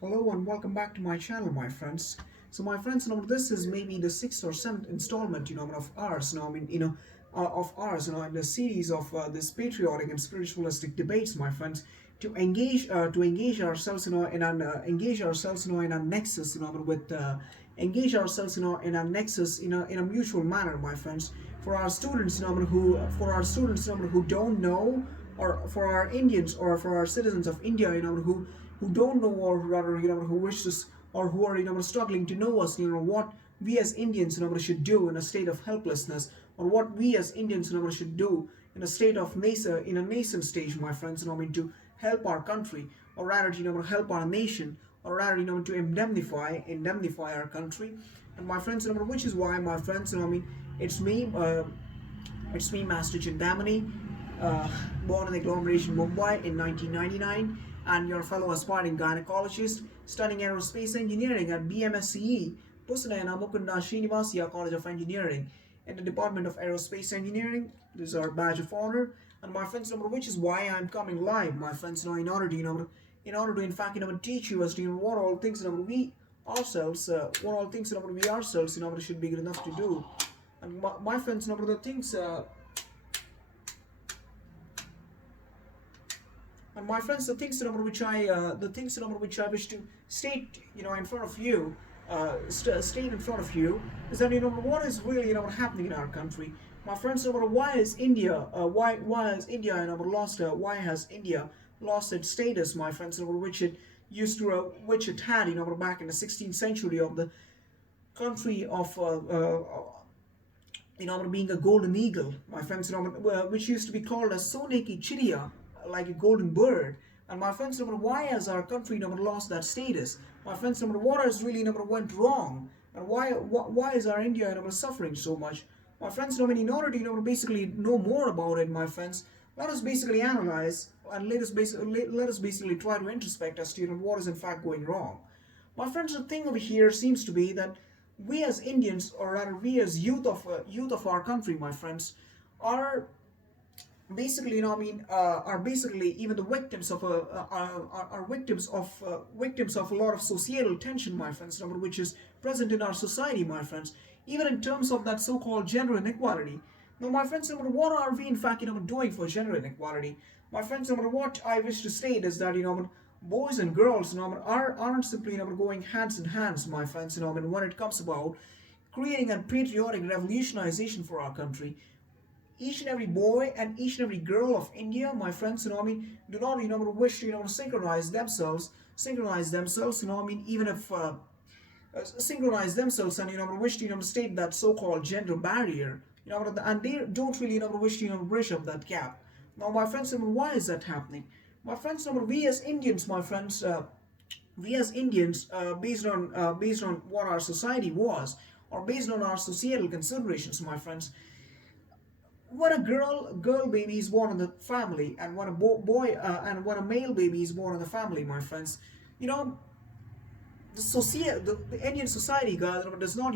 Hello and welcome back to my channel, my friends. So, my friends, this is maybe the sixth or seventh installment, of ours. Of ours, in the series of this patriotic and spiritualistic debates, my friends, to engage ourselves, in a nexus, engage ourselves, in a nexus, in a mutual manner, my friends. For our students, who don't know, or for our Indians, or for our citizens of India, who don't know, or rather, who wishes, or who are, struggling to know us, what we as Indians, should do in a state of helplessness, or what we as Indians, should do in a state of in a nascent stage, my friends, to help our country, or rather, help our nation, or rather, to indemnify our country. And my friends, which is why, my friends, it's me, Master Chindamani, uh, born in the agglomeration Mumbai in 1999, and your fellow aspiring gynecologist studying aerospace engineering at BMSCE, Pusanayana Mukunda Srinivasiya College of Engineering, in the Department of Aerospace Engineering. This is our badge of honor. And my friends, which is why I'm coming live, my friends, in order to, in fact, teach you as to what all things, we ourselves, what all things, we ourselves, should be good enough to do. And my friends, the things. And my friends, the things which I wish to state, in front of you, state in front of you, is that what is really happening in our country. My friends, why is India, why has India lost, why has India lost its status, my friends, which it used to, which it had, back in the 16th century of the country of. Being a golden eagle, my friends, which used to be called as Soneki Chidiya, like a golden bird. And my friends, why has our country lost that status? My friends, what has really went wrong? And why is our India suffering so much? My friends, in order to basically know more about it, my friends, let us basically analyze and let us basically try to introspect as to what is in fact going wrong. My friends, the thing over here seems to be that we as Indians, or rather we as youth of our country, my friends, are basically, are basically even the victims of victims of a lot of societal tension, my friends, which is present in our society, my friends, even in terms of that so-called gender inequality. Now, my friends, what are we in fact, doing for gender inequality? My friends, what I wish to state is that, boys and girls, aren't simply, going hands in hands, my friends, when it comes about creating a patriotic revolutionization for our country. Each and every boy and each and every girl of India, my friends, do not, wish to, synchronize themselves, even if synchronize themselves and wish to state that so-called gender barrier, and they don't really wish to bridge up that gap. Now, my friends, why is that happening? My friends, we as Indians, my friends, based on what our society was, or based on our societal considerations, my friends, when a girl baby is born in the family, and when a boy and when a male baby is born in the family, my friends, you know the Indian society, guys, does not,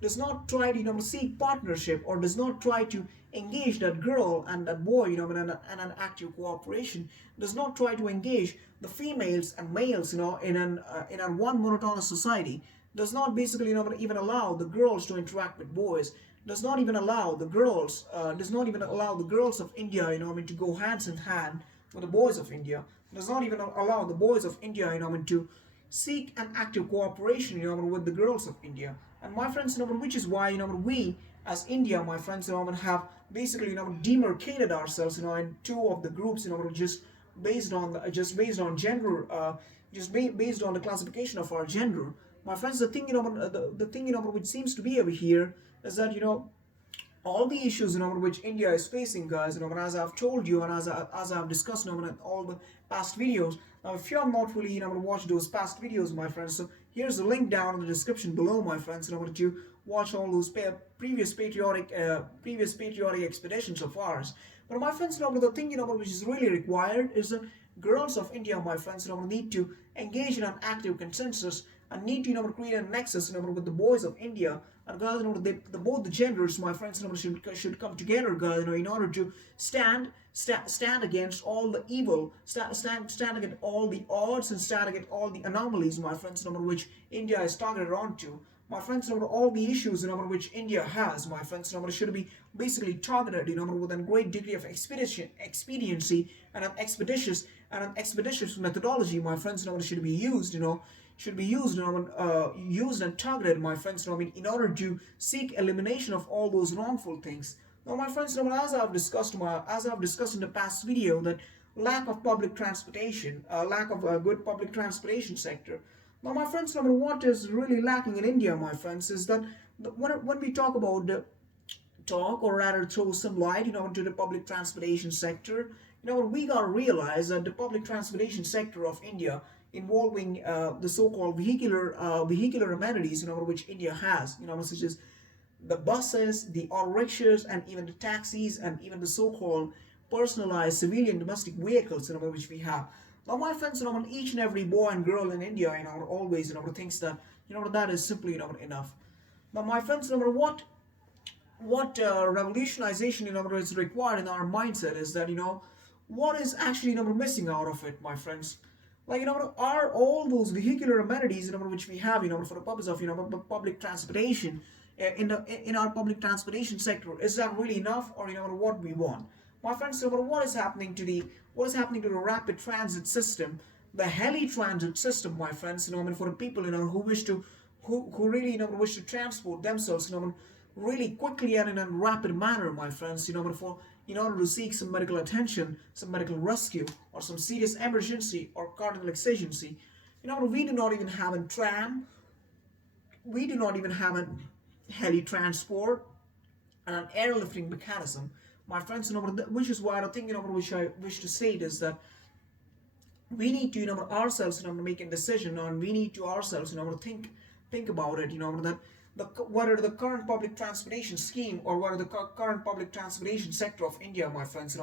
does not try to, seek partnership, or does not try to engage that girl and that boy, in an active cooperation, does not try to engage the females and males, in a one monotonous society, does not basically, even allow the girls to interact with boys, does not even allow the girls of India, to go hands in hand with the boys of India, does not even allow the boys of India, to seek an active cooperation, with the girls of India. And my friends, which is why, we as India, my friends, have basically, demarcated ourselves, in two of the groups, just based on gender, based on the classification of our gender. My friends, the thing, the thing, which seems to be over here is that, all the issues, which India is facing, guys, as I've told you, and as I've discussed, in all the past videos. Now, if you have not really, watched those past videos, my friends, so here's the link down in the description below, my friends, to watch all those previous patriotic expeditions of ours. But my friends, the thing, which is really required is girls of India, my friends, need to engage in an active consensus and need to create a nexus with the boys of India. And guys, both the genders, my friends, should come together, guys, in order to stand against all the evil, stand against all the odds, and stand against all the anomalies, my friends, which India is targeted onto. My friends, all the issues which India has, my friends, should be basically targeted, with a great degree of expediency and an expeditious methodology, my friends, should be used, used and targeted, my friends, in order to seek elimination of all those wrongful things. Now, my friends, as I've discussed in the past video, that lack of public transportation, lack of a good public transportation sector. Now, my friends, what is really lacking in India, my friends, is that when we talk about or rather throw some light, into the public transportation sector, we gotta realize that the public transportation sector of India, involving the so-called vehicular amenities, which India has, such as the buses, the auto rickshaws, and even the taxis, and even the so-called personalized civilian domestic vehicles, which we have. Now, my friends, each and every boy and girl in India, always, thinks that, that is simply, enough. Now, my friends, what revolutionization, is required in our mindset is that, what is actually, missing out of it, my friends? Like, are all those vehicular amenities, which we have, for the purpose of, public transportation, in our public transportation sector, is that really enough, or, what we want? My friends, what is happening to the rapid transit system, the heli transit system, my friends, for the people, who wish to, who really, wish to transport themselves, really quickly and in a rapid manner, my friends, in order to seek some medical attention, some medical rescue, or some serious emergency or cardinal exigency. We do not even have a tram, we do not even have a heli transport, and an airlifting mechanism, my friends, which is why I think, which I wish to state is that we need to, ourselves, make a decision, and we need to ourselves, think about it, that whether the current public transportation scheme or whether the current public transportation sector of India, my friends,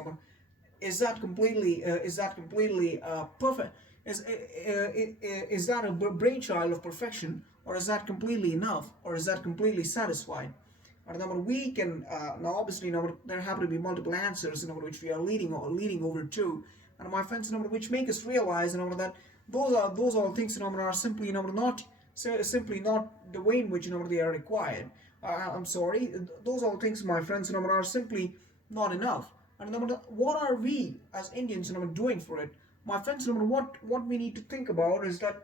is that completely perfect? Is that a brainchild of perfection, or is that completely enough, or is that completely satisfied? And we can now obviously there happen to be multiple answers which we are leading over to, and my friends, which make us realize that those all things are simply simply not the way in which they are required. I'm sorry, those all things, my friends, are simply not enough. And what are we as Indians doing for it, my friends? What we need to think about is that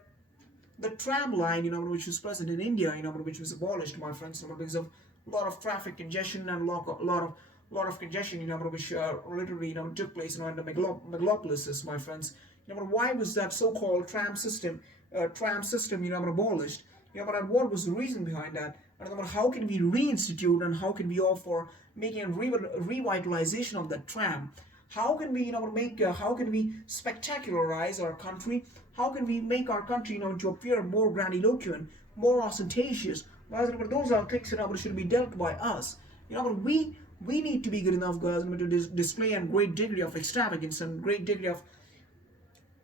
the tram line, which was present in India, which was abolished, my friends, because of a lot of traffic congestion and lot of congestion, which literally, took place, in the megalopolises, my friends. Why was that so-called tram system, abolished? And what was the reason behind that? And how can we reinstitute and how can we offer for making a revitalization of that tram? How can we, how can we spectacularize our country? How can we make our country, to appear more grandiloquent, more ostentatious? Those are things, should be dealt by us. We need to be good enough, guys, to display a great degree of extravagance and great degree of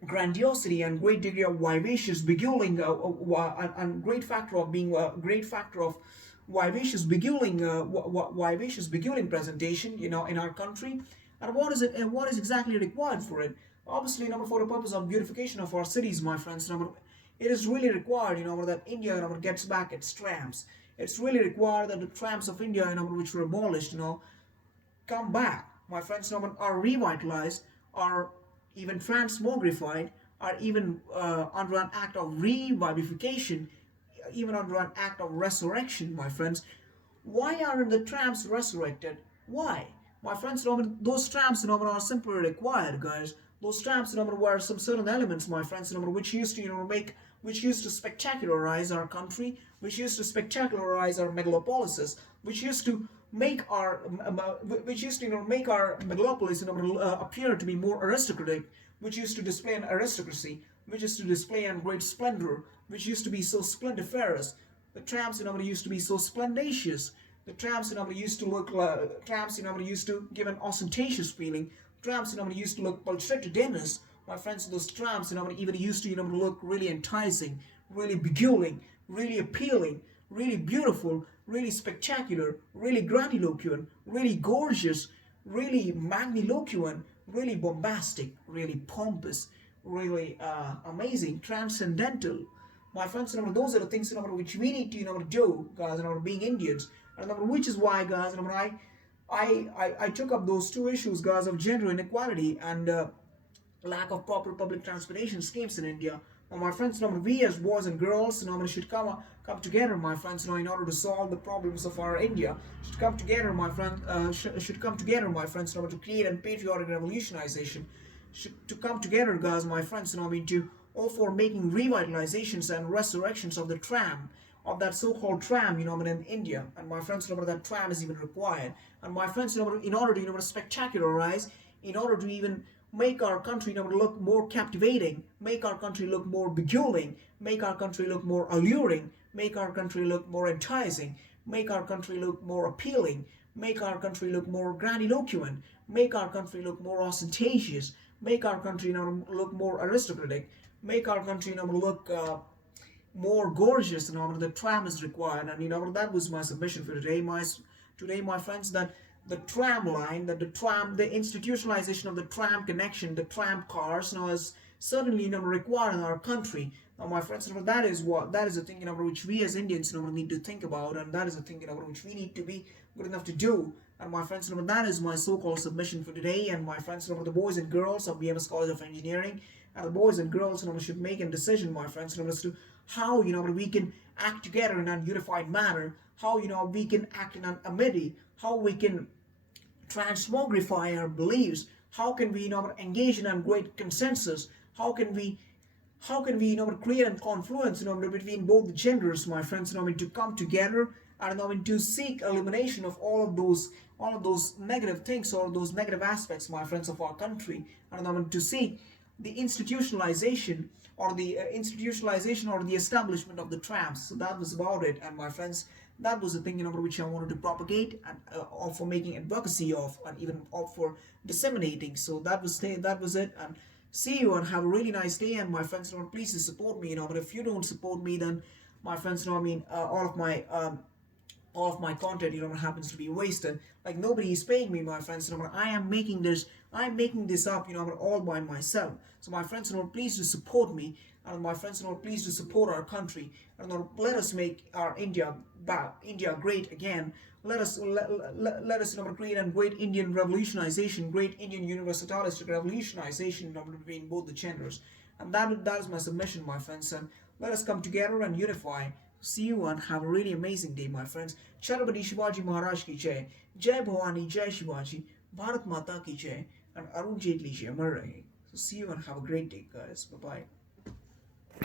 grandiosity and great degree of vivacious beguiling, and great factor of being a great factor of vivacious beguiling, presentation, in our country. And what is it? And what is exactly required for it? Obviously, for the purpose of beautification of our cities, my friends, it is really required, that India, gets back its trams. It's really required that the trams of India, which were abolished, come back, my friends, are revitalized, are even transmogrified, are even under an act of revivification, even under an act of resurrection, my friends. Why aren't the trams resurrected? Why? My friends, those trams, are simply required, guys. Those trams, were some certain elements, my friends, which used to, which used to spectacularize our country, which used to spectacularize our megalopolises, which used to make our, make our megalopolis, appear to be more aristocratic, which used to display an aristocracy, which used to display a great splendor, which used to be so splendiferous. The trams, used to be so splendacious. The trams, used to look like, trams, used to give an ostentatious feeling. Trams, used to look pulchritudinous, My friends, those trams, even used to, look really enticing, really beguiling, really appealing, really beautiful, really spectacular, really grandiloquent, really gorgeous, really magniloquent, really bombastic, really pompous, really amazing, transcendental. My friends, those are the things which we need to do, guys, being Indians, and which is why, guys, I took up those two issues, guys, of gender inequality and lack of proper public transportation schemes in India. Now, my friends, we as boys and girls, should come together, my friends, in order to solve the problems of our India. Should come together, my friend. Should come together, my friends, to create a patriotic revolutionization. Should to come together, guys, my friends, to all for making revitalizations and resurrections of the tram, of that so-called tram, in India. And my friends, that tram is even required. And my friends, in order to, spectacularize, in order to even make our country, look more captivating, make our country look more beguiling, make our country look more alluring, make our country look more enticing, make our country look more appealing, make our country look more grandiloquent, make our country look more ostentatious, make our country, look more aristocratic, make our country, look more gorgeous. The tram is required, and that was my submission for today. My friends, that the tram line, that the institutionalization of the tram connection, the tram cars, is certainly required in our country. Now, my friends, that is the thing which we as Indians need to think about, and that is the thing which we need to be good enough to do. And my friends, that is my so-called submission for today. And my friends, the boys and girls of BMS College of Engineering, and the boys and girls should make a decision, my friends, as to how we can act together in a unified manner, how we can act in an amity, how we can transmogrify our beliefs, how can we engage in a great consensus, how can we create a confluence between both the genders, my friends, to come together and to seek elimination of all of those negative things, or those negative aspects, my friends, of our country, and to seek the institutionalization or the establishment of the trams. So that was about it, and my friends, that was the thing which I wanted to propagate, and or for making advocacy of, and even for disseminating. So that was it, and see you and have a really nice day. And my friends, please support me, but if you don't support me, then my friends, all of my content happens to be wasted. Like, nobody is paying me, my friends. I'm making this up all by myself. So my friends, please do support me, and my friends, please do support our country, and let us make our India great again. Let us create a great Indian revolutionization, great Indian universalistic revolutionization between both the genders. And that is my submission, my friends. And let us come together and unify. See you and have a really amazing day, my friends. Chhatrapati Shivaji Maharaj ki jai, Jai Bhavani, Jai Shivaji, Bharat Mata ki jai, and Arun Jaitley ji amar rahe. So see you and have a great day, guys. Bye bye.